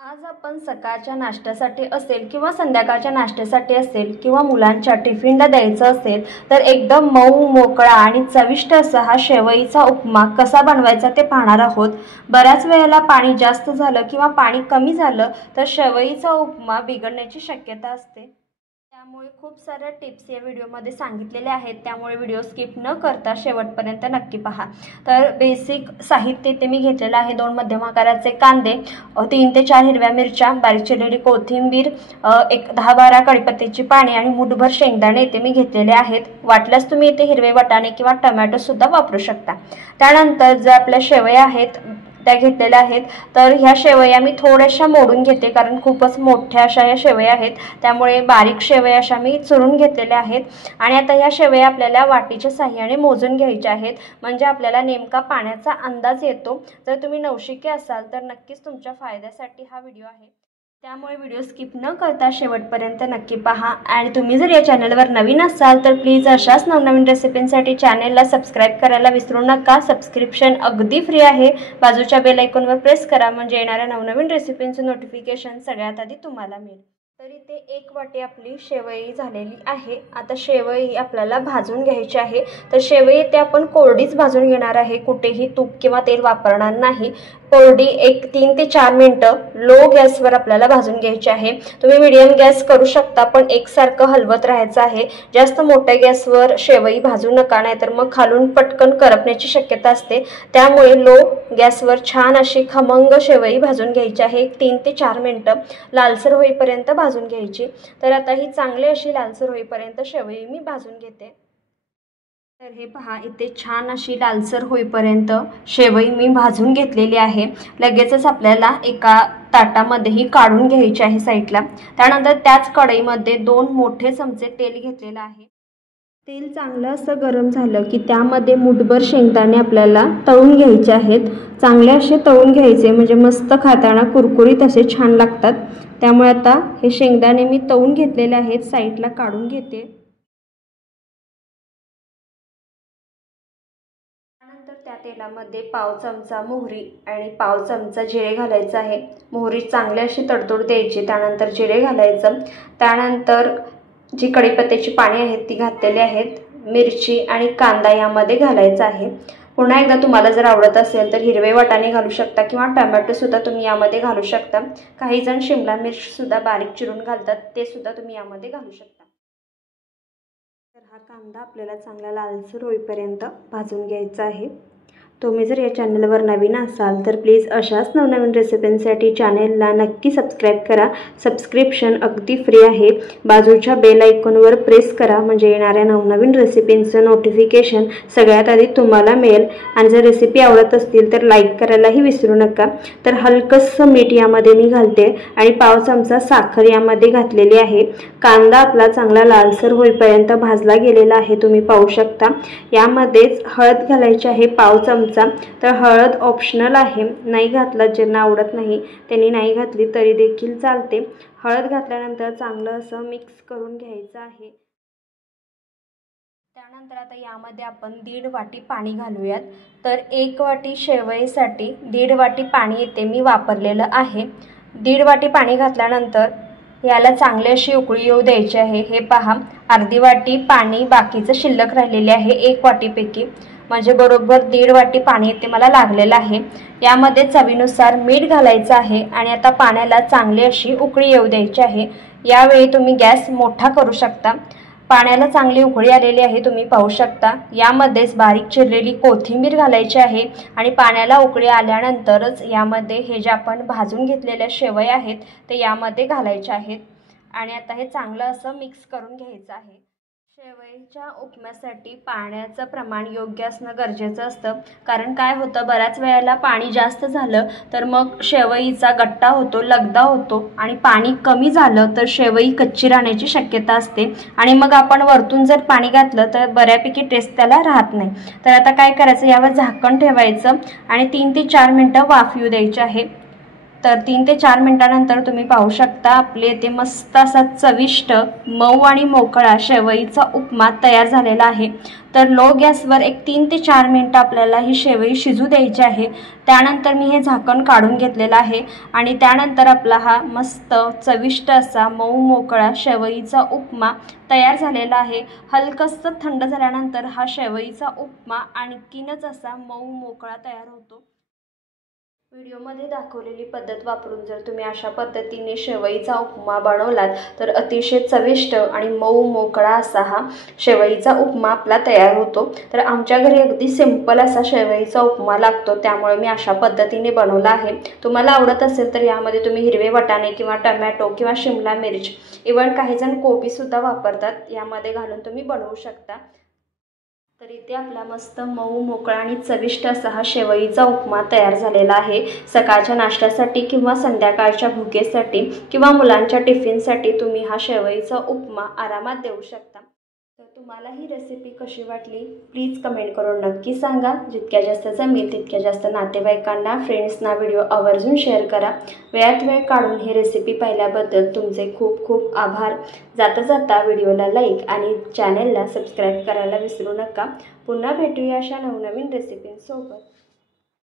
आज आपण सकाळच्या नाश्त्यासाठी असेल किंवा संध्याकाळच्या नाश्त्यासाठी असेल किंवा मुलांच्या टिफिनला द्यायचं असेल तर एकदम मऊ मोकळा आणि चविष्ट असा हा शेवईचा उपमा कसा बनवायचा ते पाहणार आहोत। बऱ्याच वेळेला पाणी जास्त झालं किंवा पाणी कमी झालं तर शेवईचा उपमा बिघडण्याची शक्यता असते। त्यामुळे खूप साऱ्या टिप्स या व्हिडिओमध्ये सांगितलेल्या आहेत, त्यामुळे व्हिडिओ स्किप न करता शेवटपर्यंत नक्की पहा। तर बेसिक साहित्य ते मी घेतलेलं आहे 2 मध्यम आकाराचे कांदे, 3 ते 4 हिरव्या मिरच्या, बारीक चिरलेली कोथिंबीर, एक 10-12 कढीपत्त्याची पाने आणि मुठभर शेंगदाणे इथे मी घेतलेले आहेत। वाटल्यास तुम्ही इथे हिरवे वाटाणे किंवा टोमॅटो सुद्धा वापरू शकता। त्यानंतर जे आपल्या शेवया आहेत त्या घेतलेल्या आहेत, तर ह्या शेवया मी थोड्याशा मोडून घेते कारण खूपच मोठ्या अशा या शेवया आहेत, त्यामुळे बारीक शेवया अशा मी चुरून घेतलेल्या आहेत। आणि आता ह्या शेवया आपल्याला वाटीच्या साहाय्याने मोजून घ्यायच्या आहेत, म्हणजे आपल्याला नेमका पाण्याचा अंदाज येतो। जर तुम्ही नवशिके असाल तर नक्कीच तुमच्या फायद्यासाठी हा व्हिडिओ आहे, त्यामुळे व्हिडिओ स्किप न करता शेवटपर्यंत नक्की पहा। आणि तुम्ही जर या चॅनलवर नवीन असाल तर प्लीज अशाच नवनवीन रेसिपींसाठी चॅनलला सबस्क्राईब करायला विसरू नका। सबस्क्रिप्शन अगदी फ्री आहे। बाजूच्या बेल आयकॉनवर प्रेस करा म्हणजे येणाऱ्या नवनवीन रेसिपींचे नोटिफिकेशन सगळ्यात आधी तुम्हाला मिळेल। तर इथे 1 वाटी आपली शेवई झालेली आहे। आता शेवई आपल्याला भाजून घ्यायची आहे, तर शेवई इथे आपण कोरडीच भाजून घेणार आहे, कुठेही तूप किंवा तेल वापरणार नाही। कोरडी 3 ते 4 मिनिटं लो गॅसवर आपल्याला भाजून घ्यायची आहे। तुम्ही मीडियम गॅस करू शकता, पण एकसारखं हलवत राहायचं आहे। जास्त मोठ्या गॅसवर शेवई भाजू नका, नाहीतर मग खालून पटकन करपण्याची शक्यता असते। त्यामुळे लो गॅसवर छान अशी खमंग शेवई भाजून घ्यायची आहे। 3 ते 4 मिनिटं लालसर होईपर्यंत भाजून घ्यायची। तर आता ही चांगली अशी लालसर होईपर्यंत शेवई मी भाजून घेते। तर हे पहा, इथे छान अशी लालसर होईपर्यंत शेवई मी भाजून घेतलेली आहे। लगेचच आपल्याला एका ताटामध्ये ही काढून घ्यायची आहे साईडला। त्यानंतर त्याच कढईमध्ये 2 मोठे चमचे तेल घेतलेलं आहे। तेल चांगलं असं गरम झालं की त्यामध्ये मुठभर शेंगदाणे आपल्याला तळून घ्यायचे आहेत। चांगले असे तळून घ्यायचे म्हणजे मस्त खाताना कुरकुरीत असे छान लागतात। त्यामुळे आता हे शेंगदाणे मी तळून घेतलेले आहेत, साईडला काढून घेते। त्यानंतर त्या तेलामध्ये पाव चमचा मोहरी आणि पाव चमचा जिरे घालायचं आहे। मोहरी चांगली अशी तडतड द्यायची, त्यानंतर जिरे घालायचं। त्यानंतर जी कढीपत्त्याची पाने आहेत ती घातलेली आहेत, मिरची आणि कांदा यामध्ये घालायचा आहे। पुन्हा एकदा तुम्हाला जर आवडत असेल तर हिरवे वाटाणे घालू शकता किंवा टोमॅटो सुद्धा तुम्ही यामध्ये घालू शकता। काही जण शिमला मिर्च सुद्धा बारीक चिरून घालतात, ते सुद्धा तुम्ही यामध्ये घालू शकता। तर हा कांदा आपल्याला चांगला लालसर होईपर्यंत भाजून घ्यायचा आहे। तुम्ही जर या चॅनलवर नवीन असाल तर प्लीज अशाच नवनवीन रेसिपींसाठी चॅनलला नक्की सबस्क्राईब करा। सबस्क्रिप्शन अगदी फ्री आहे। बाजूच्या बेल आयकॉनवर प्रेस करा म्हणजे येणाऱ्या नवनवीन रेसिपींचं नोटिफिकेशन सगळ्यात आधी तुम्हाला मिळेल। आणि जर रेसिपी आवडत असतील तर लाईक करायलाही विसरू नका। तर हलकंसं मीठ यामध्ये मी घालते आणि पाव चमचा साखर यामध्ये घातलेली आहे। कांदा आपला चांगला लालसर होईपर्यंत भाजला गेलेला आहे, तुम्ही पाहू शकता। यामध्येच हळद घालायची आहे पाव चमचा। तर हळद ऑप्शनल आहे, नाही घातलं ज्यांना आवडत नाही त्यांनी नाही घातली तरी देखील चालते। हळद घातल्यानंतर चांगलं असं मिक्स करून घ्यायचं आहे। त्यानंतर आता यामध्ये आपण 1.5 वाटी पाणी घालूयात। तर 1 वाटी शेवईसाठी 1.5 वाटी पाणी इथे मी वापरलेलं आहे। 1.5 वाटी पाणी घातल्यानंतर याला चांगली अशी उकळी येऊ द्यायची आहे। हे पहा, अर्धी वाटी पाणी बाकीचं शिल्लक राहिलेले आहे 1 वाटीपैकी, म्हणजे बरोबर 1.5 वाटी पाणी इथे मला लागलेलं आहे। यामध्ये चवीनुसार मीठ घालायचं आहे आणि आता पाण्याला चांगली अशी उकळी येऊ द्यायची आहे। यावेळी तुम्ही गॅस मोठा करू शकता। पाण्याला चांगली उकळी आलेली आहे, तुम्ही पाहू शकता। यामध्येच बारीक चिरलेली कोथिंबीर घालायची आहे आणि पाण्याला उकळी आल्यानंतरच यामध्ये हे जे आपण भाजून घेतलेल्या शेवया आहेत ते यामध्ये घालायचे आहेत आणि आता हे चांगलं असं मिक्स करून घ्यायचं आहे। शेवईच्या उपम्यासाठी पाण्याचं प्रमाण योग्य असणं गरजेचं असतं, कारण काय होतं बऱ्याच वेळेला पाणी जास्त झालं तर मग शेवईचा गट्टा होतो, लगदा होतो आणि पाणी कमी झालं तर शेवई कच्ची राहण्याची शक्यता असते आणि मग आपण वरतून जर पाणी घातलं तर बऱ्यापैकी टेस्ट त्याला राहत नाही। तर आता काय करायचं, यावर झाकण ठेवायचं आणि 3 ते 4 मिनिटं वाफ येऊ द्यायची आहे। तर 3 ते 4 मिनिटानंतर तुम्ही पाहू शकता आपले ते मस्त असा चविष्ट मऊ आणि मोकळा शेवईचा उपमा तयार झालेला आहे। तर लो गॅसवर एक 3 ते 4 मिनिटं आपल्याला ही शेवई शिजू द्यायची आहे। त्यानंतर मी हे झाकण काढून घेतलेलं आहे आणि त्यानंतर आपला हा मस्त चविष्ट असा मऊ मोकळा शेवईचा उपमा तयार झालेला आहे। हलकसं थंड झाल्यानंतर हा शेवईचा उपमा आणखीनच असा मऊ मोकळा तयार होतो। व्हिडिओमध्ये दाखवलेली पद्धत वापरून जर तुम्ही अशा पद्धतीने शेवईचा उपमा बनवलात तर अतिशय चविष्ट आणि मऊ मोकळा असा हा शेवईचा उपमा आपला तयार होतो। तर आमच्या घरी अगदी सिंपल असा शेवईचा उपमा लागतो, त्यामुळे मी अशा पद्धतीने बनवला आहे। तुम्हाला आवडत असेल तर यामध्ये तुम्ही हिरवे वाटाणे किंवा टमॅटो किंवा शिमला मिर्च, इव्हन काही जण कोबीसुद्धा वापरतात, यामध्ये घालून तुम्ही बनवू शकता। तर इथे आपला मस्त मऊ मोकळा आणि चविष्ट असा हा शेवईचा उपमा तयार झालेला आहे। सकाळच्या नाश्त्यासाठी किंवा संध्याकाळच्या भुकेसाठी किंवा मुलांच्या टिफिनसाठी तुम्ही हा शेवईचा उपमा आरामात देऊ शकता। तर तुम्हाला ही रेसिपी कशी वाटली प्लीज कमेंट करून नक्की सांगा। जितक्या जास्त जमेल तितक्या जास्त नातेवाईकांना, फ्रेंड्सना व्हिडिओ आवर्जून शेअर करा। वेळात वेळ काढून ही रेसिपी पाहिल्याबद्दल तुमचे खूप खूप आभार। जाता जाता व्हिडिओला लाईक आणि चॅनेलला सबस्क्राईब करायला विसरू नका। पुन्हा भेटूया अशा नवनवीन रेसिपींसोबत।